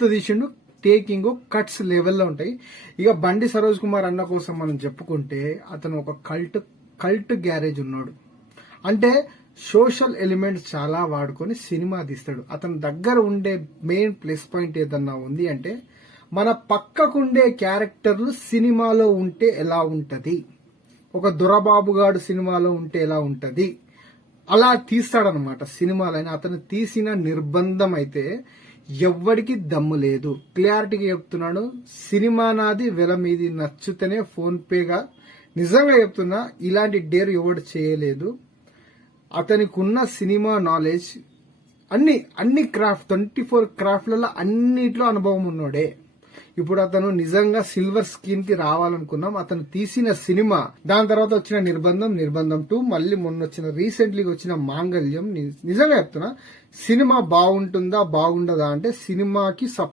మస్తు తీసిండు. Taking cuts లెవెల్లో ఉంటాయి. ఇక బండి సరోజ్ కుమార్ అన్న కోసం మనం చెప్పుకుంటే అతను ఒక కల్ట్ గ్యారేజ్ ఉన్నాడు. అంటే సోషల్ ఎలిమెంట్స్ చాలా వాడుకొని సినిమా తీస్తాడు. అతని దగ్గర ఉండే మెయిన్ ప్లస్ పాయింట్ ఏదన్నా ఉంది అంటే మన పక్కకుండే క్యారెక్టర్లు సినిమాలో ఉంటే ఎలా ఉంటది, ఒక దొరబాబుగాడు సినిమాలో ఉంటే ఎలా ఉంటది, అలా తీస్తాడనమాట సినిమాలని. అతను తీసిన నిర్బంధం అయితే ఎవ్వడికి దమ్ము లేదు. క్లారిటీగా చెప్తున్నాడు. సినిమా నాది, వెల మీది, నచ్చితేనే ఫోన్ పేగా. నిజంగా చెప్తున్నా, ఇలాంటి డేర్ ఎవడు చేయలేదు. అతనికి ఉన్న సినిమా నాలెడ్జ్ అన్ని క్రాఫ్ట్ 24 క్రాఫ్ట్లలో అన్నిట్లో అనుభవం ఉన్నాడే. ఇప్పుడు అతను నిజంగా సిల్వర్ స్క్రీన్ కి రావాలనుకున్నాం. అతను తీసిన సినిమా, దాని తర్వాత వచ్చిన నిర్బంధం 2, మళ్ళీ మొన్న వచ్చిన రీసెంట్లీగా వచ్చిన మాంగళ్యం. నిజంగా చెప్తున్నా, సినిమా బాగుంటుందా బాగుండదా అంటే సినిమాకి